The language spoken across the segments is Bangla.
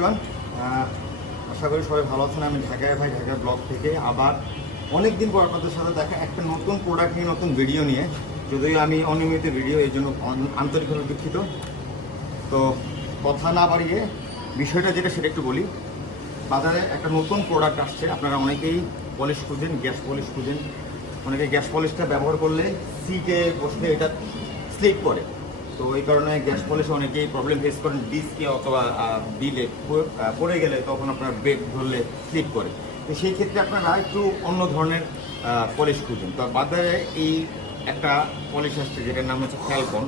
এভরিওয়ান, আশা করি সবাই ভালো আছেন। আমি ঢাকায় ভাই, ঢাকার ব্লগ থেকে আবার অনেক দিন পর আপনাদের সাথে দেখা, একটা নতুন প্রোডাক্ট নিয়ে, নতুন ভিডিও নিয়ে। যদিও আমি অনিয়মিত ভিডিও, এই জন্য আন্তরিকভাবে দুঃখিত। তো কথা না বাড়িয়ে বিষয়টা যেটা সেটা একটু বলি। বাজারে একটা নতুন প্রোডাক্ট আসছে, আপনারা অনেকেই পলিশ খুঁজেন, গ্যাস পলিশ খুঁজেন। অনেকে গ্যাস পলিশটা ব্যবহার করলে সিটে বসলে এটা স্লিপ করে, তো এই কারণে গ্যাস পলিশে অনেকেই প্রবলেম ফেস করেন। ডিস্কে অথবা বিলে পড়ে গেলে তখন আপনার ব্রেক ধরলে স্লিপ করে। তো সেই ক্ষেত্রে আপনারা একটু অন্য ধরনের পলিশ খুঁজেন। তো বাজারে এই একটা পলিশ আসছে যেটার নাম হচ্ছে ফ্যালকন।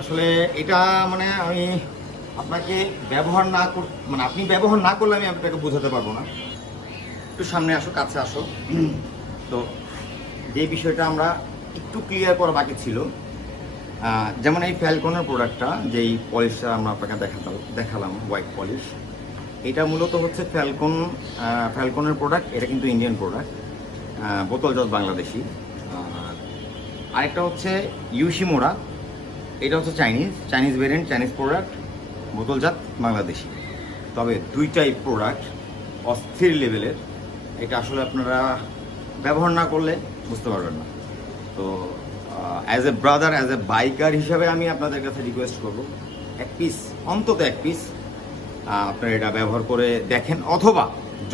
আসলে এটা মানে আমি আপনাকে ব্যবহার না মানে আপনি ব্যবহার না করলে আমি আপনাকে বোঝাতে পারবো না। একটু সামনে আসো, কাছে আসো। তো যে বিষয়টা আমরা একটু ক্লিয়ার করা বাকি ছিল, যেমন এই ফ্যালকনের প্রোডাক্টটা, যেই পলিশটা আমরা আপনাকে দেখালাম হোয়াইট পলিশ, এটা মূলত হচ্ছে ফ্যালকনের প্রোডাক্ট। এটা কিন্তু ইন্ডিয়ান প্রোডাক্ট, বোতলজাত বাংলাদেশি। আরেকটা হচ্ছে ইউশিমোরা, এটা হচ্ছে চাইনিজ ভেরিয়েন্ট, চাইনিজ প্রোডাক্ট, বোতলজাত বাংলাদেশি। তবে দুইটাই প্রোডাক্ট অস্থির লেভেলের। এটা আসলে আপনারা ব্যবহার না করলে বুঝতে পারবেন না। তো as a brother, as a biker হিসাবে আমি আপনাদের কাছে রিকোয়েস্ট করবো, অন্তত এক পিস আপনারা এটা ব্যবহার করে দেখেন, অথবা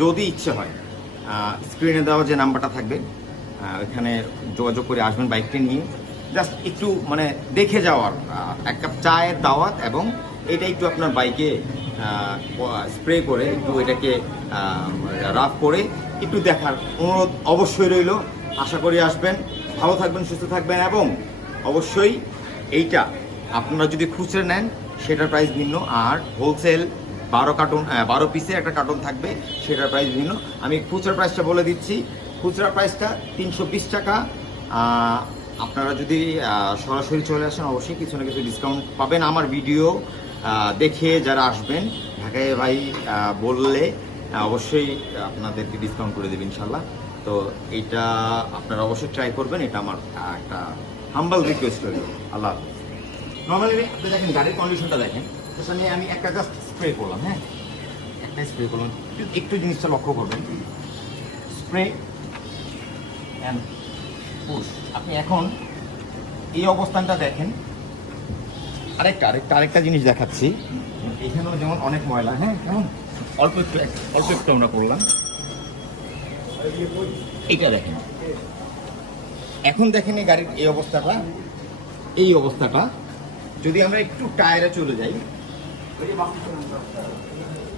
যদি ইচ্ছে হয় স্ক্রিনে দেওয়া যে নাম্বারটা থাকবে ওইখানে যোগাযোগ করে আসবেন বাইকটা নিয়ে। জাস্ট একটু মানে দেখে যাওয়ার, এক কাপ চায়ের দাওয়াত, এবং এটা একটু আপনার বাইকে স্প্রে করে একটু এটাকে রাফ করে একটু দেখার অনুরোধ অবশ্যই রইল। আশা করি আসবেন, ভালো থাকবেন, সুস্থ থাকবেন। এবং অবশ্যই এইটা আপনারা যদি খুচরো নেন সেটার প্রাইস ভিন্ন, আর হোলসেল 12 পিসের একটা কার্টন থাকবে, সেটার প্রাইস ভিন্ন। আমি খুচরা প্রাইসটা বলে দিচ্ছি। খুচরা প্রাইসটা 320 টাকা। আপনারা যদি সরাসরি চলে আসেন অবশ্যই কিছু না কিছু ডিসকাউন্ট পাবেন। আমার ভিডিও দেখে যারা আসবেন, ঢাকায় ভাই বললে অবশ্যই আপনাদেরকে ডিসকাউন্ট করে দেবেন ইনশাল্লাহ। তো এইটা আপনারা অবশ্যই ট্রাই করবেন, এটা আমার একটা হাম্বল রিকোয়েস্ট রইল। আল্লাহ হাফেজ। নর্মালি আপনি দেখেন গাড়ির কন্ডিশনটা দেখেন, সেটা নিয়ে আমি একটা জাস্ট স্প্রে করলাম। হ্যাঁ, একটা স্প্রে করলাম, একটু জিনিসটা লক্ষ্য করবেন। Spray and push. আপনি এখন এই অবস্থানটা দেখেন। আরেকটা জিনিস দেখাচ্ছি। এখানেও যেমন অনেক ময়লা, হ্যাঁ, কেমন অল্প একটু আমরা করলাম। এইটা দেখেন, এখন দেখেন এই গাড়ির এই অবস্থাটা যদি আমরা একটু টায়ারে চলে যাই,